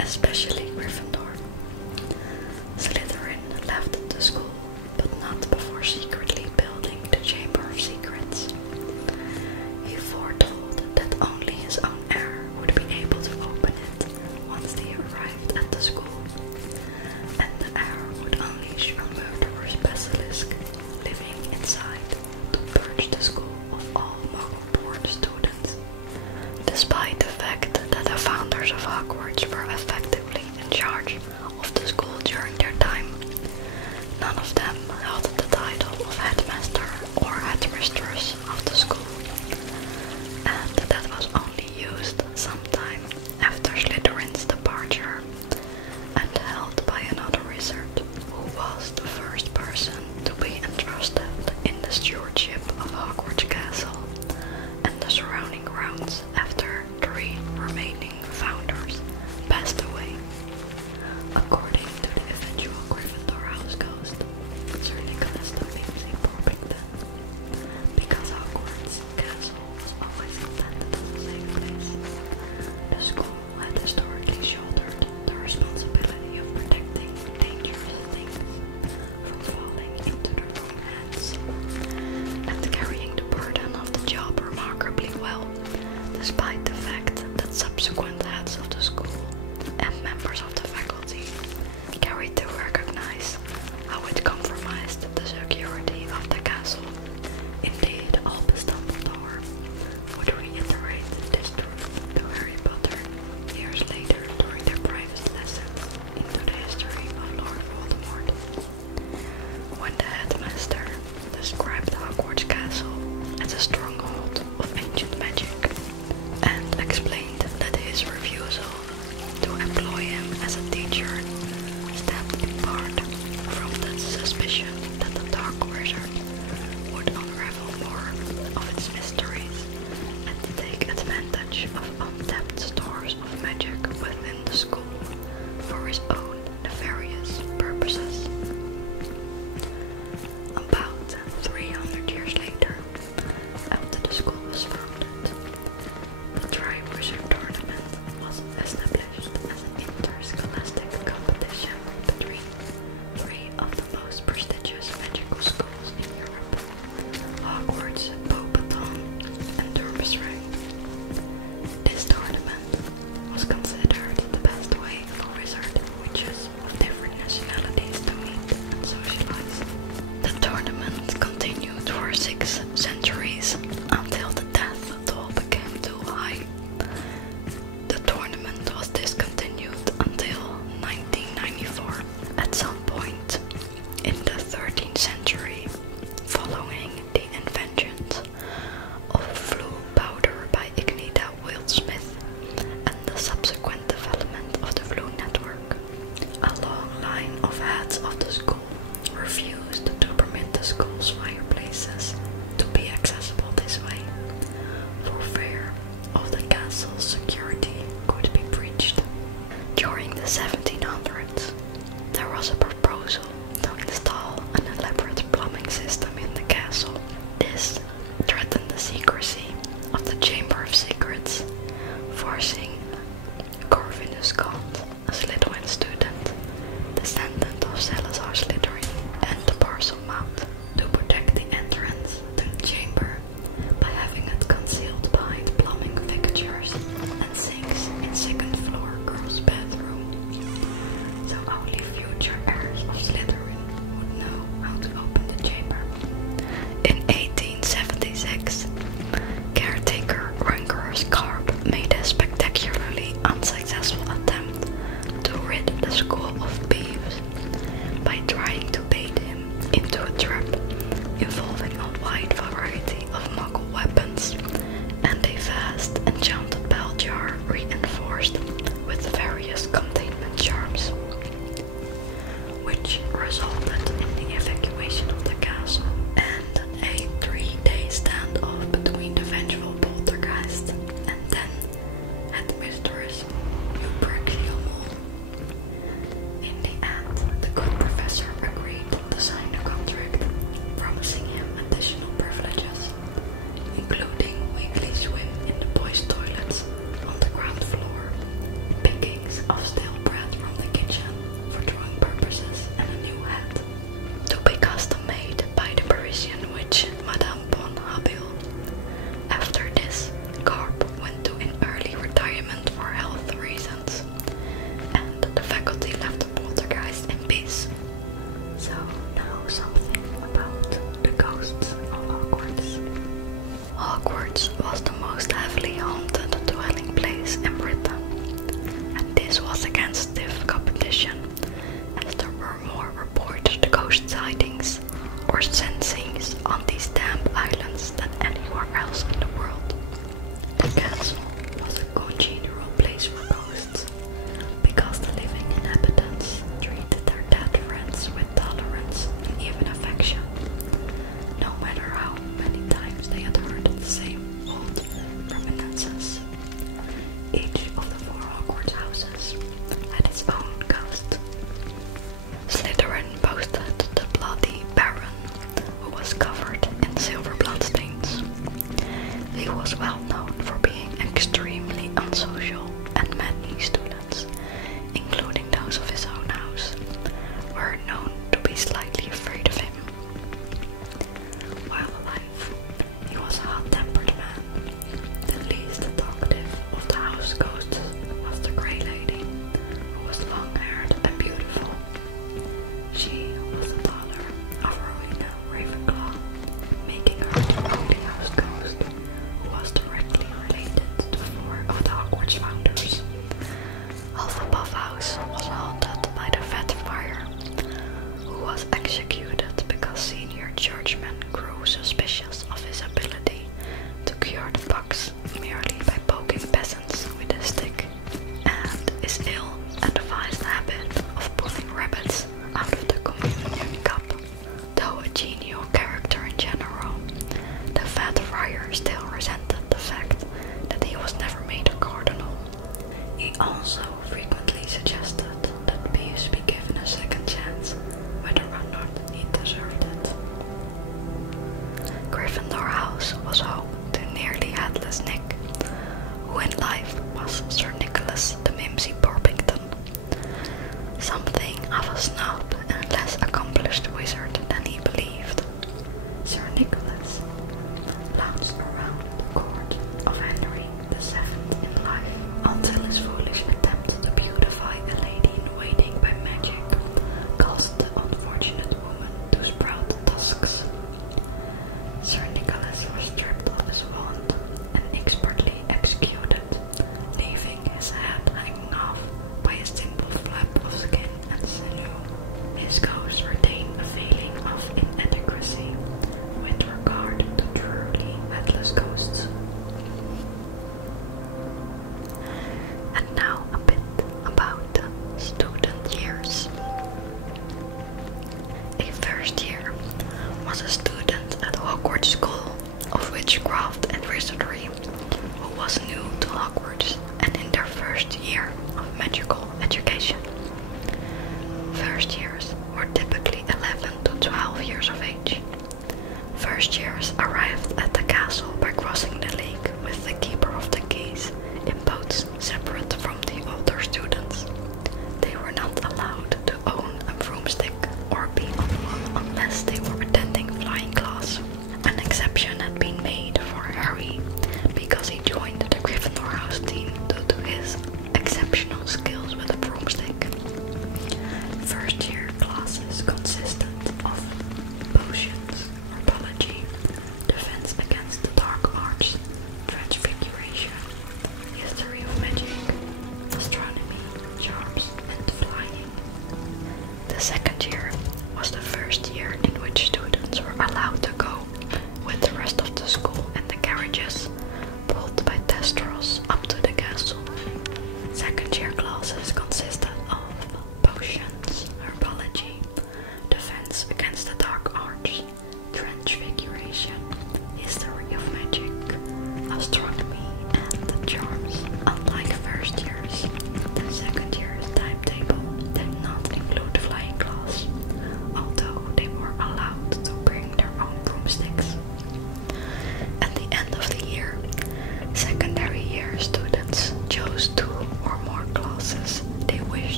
especially Gryffindor. Slytherin left the school, but not before secretly building the Chamber of Secrets. He foretold that only his own heir would be able to open it once they arrived at the school, and the heir would unleash a murderous basilisk living inside to purge the school of all Muggle-born students. Despite the fact that the founders of Hogwarts were effectively in charge of the school during their time, none of them held the title of headmaster or headmistress of the school, and that was only used sometime after Slytherin's departure and held by another wizard who was the first person to be entrusted in the stewardship of Hogwarts Castle and the surrounding grounds after 3 remaining founders passed away. According to the eventual Gryffindor house ghost, Sir Nicholas believes in Porpington, because Hogwarts Castle was always intended as a safe place. The school had historically shouldered the responsibility of protecting dangerous things from falling into the wrong hands, and carrying the burden of the job remarkably well, despite the fact that subsequent heads of the school and members of the faculty carried to recognize how it compromised the security of the castle. Indeed, Albus Dumbledore would reiterate this truth to Harry Potter years later during their private lessons into the history of Lord Voldemort. When the headmaster described Hogwarts Castle as a stronghold of ancient magic, and explained that his refusal to employ him as a teacher stemmed in part from the suspicion that the Dark Wizard would unravel more of its mysteries and take advantage of untapped stores of magic within the school for his own nefarious purposes. About 300 years later, after the school was founded, the Triwizard Tournament was established as an interscholastic competition between 3 of the most prestigious magical schools in Europe: Hogwarts, Beauxbaton, and Durmstrang. This tournament was considered the best way for wizard witches of different nationalities to meet and socialize. The tournament continued for 6 centuries until the death toll became too high. The tournament was discontinued until 1994. At some point in the 13th century, following the inventions of flu powder by Ignita Wildsmith and the subsequent development of the flu network, a long line of heads of the school refused to permit the school's fireplaces to be accessible this way, for fear of the castle's security could be breached. During the 1700s, there was a proposal to install an elaborate plumbing system in the castle. This threatened the secrecy of the Chamber of Secrets, forcing Corvinus Gaunt, a Slytherin student, descendant of Salazar Slytherin, and the Parselmouth, to protect the entrance to the chamber by having it concealed behind plumbing fixtures and sinks in second-floor girls' bathroom, so only future heirs of Slytherin would know how to open the chamber. In 1876, caretaker Rancorous Carp made a spectacularly unsuccessful attempt to rid the school of Peeves by trying to bait him into a trap involving a wide variety of Muggle weapons and a vast enchanted bell jar reinforced with various containment charms, which resulted in the evacuation of the castle and a 3-day standoff between the vengeful poltergeist and then headmistress Eupraxiomul. In the end, the good professor agreed to sign a contract promising him additional privileges, including weekly swim in the boys' toilets on the ground floor, pickings of stale the faculty left the poltergeist in peace. So now something about the ghosts of Hogwarts. Hogwarts was the most heavily haunted dwelling place in Britain, and this was against stiff competition, as there were more reported ghost sightings or sensings on these damp islands than anywhere else in the world. The castle was a congenial place for ghosts, because the living inhabitants treated their dead friends with tolerance and even affection, no matter how many times they had heard the same old reminiscences. Each of the 4 Hogwarts houses had its own ghost. Slytherin boasted the Bloody Baron, who was covered in silver bloodstains. He was well known for being extremely unsocial, and many students, including those of his own house, were known to be slightly afraid of him. While alive, he was a hot-tempered man. The least talkative of the house ghosts was the Grey Lady, who was long-haired and beautiful. She was the daughter of Rowena Ravenclaw, making her the only house ghost who was directly related to 4 of the Hogwarts founders. Hufflepuff House was haunted by the Fat Friar, who was executed because senior churchmen grew suspicious of his ability to cure the pox merely by poking peasants with a stick, and his ill-advised habit of pulling rabbits out of the communion cup. Though a genial character in general, the Fat Friar still resented the fact that he was never made a cardinal. He also frequently suggested that Peeves be given a second chance, whether or not he deserved it. Gryffindor House was home to nearly headless Nick, who in life was Sir Nicholas the Mimsy Porpington.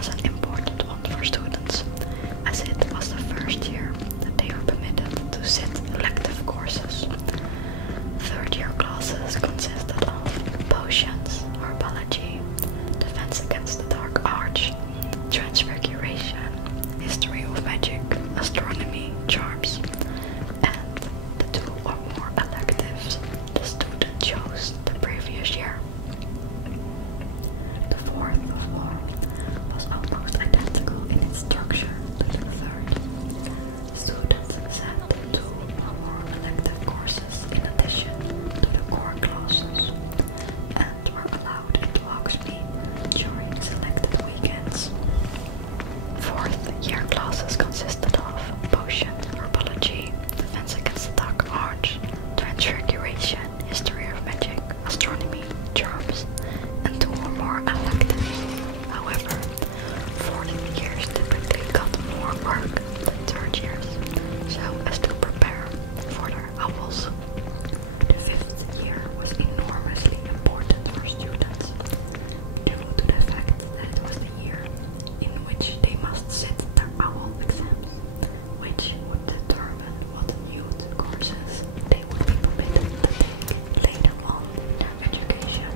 was an important one for students, as it was the first year that they were permitted to sit elective courses. Third year classes consisted of potions, herbology, defense against the dark arts, transfiguration, history of magic, astronomy, charms, and the 2 or more electives the student chose the previous year. The fourth of all was almost identical in its structure to the third. Students sat 2 or more elective courses in addition to the core classes, and were allowed into Hogsmeade during selected weekends. Fourth year classes consisted of potion, herbology, defense against the dark arts, transfiguration, history of magic, astronomy, charms, and 2 or more electives. However, fourth years typically got more work than third years, so as to prepare for their owls. The fifth year was enormously important for students, due to the fact that it was the year in which they must sit their owl exams, which would determine what youth courses they would be permitted to take later on in their education.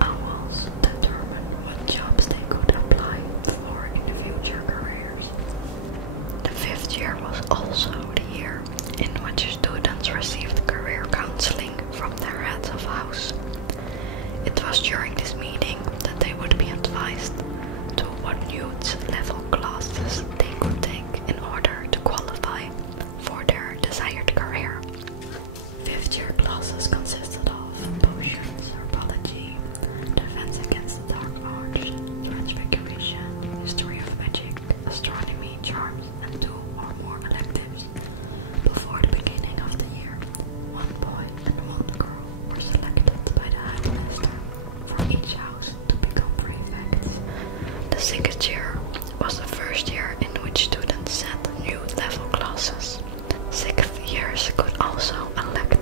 Owls determine what jobs they could apply for in the future careers. The fifth year was also the year in which students received career counseling from their heads of house. It was during this meeting that they would be advised to what youth level classes they could take in order to qualify for their desired career. Fifth year classes consisted of potions, herbology, defense against the dark arts, transfiguration, history of magic, astronomy, charms, and 2 or more electives. Before the beginning of the year, 1 boy and 1 girl were selected by the High Minister for each house to become prefects. The sixth year was the first year in which students sat new level classes. Sixth years could also elect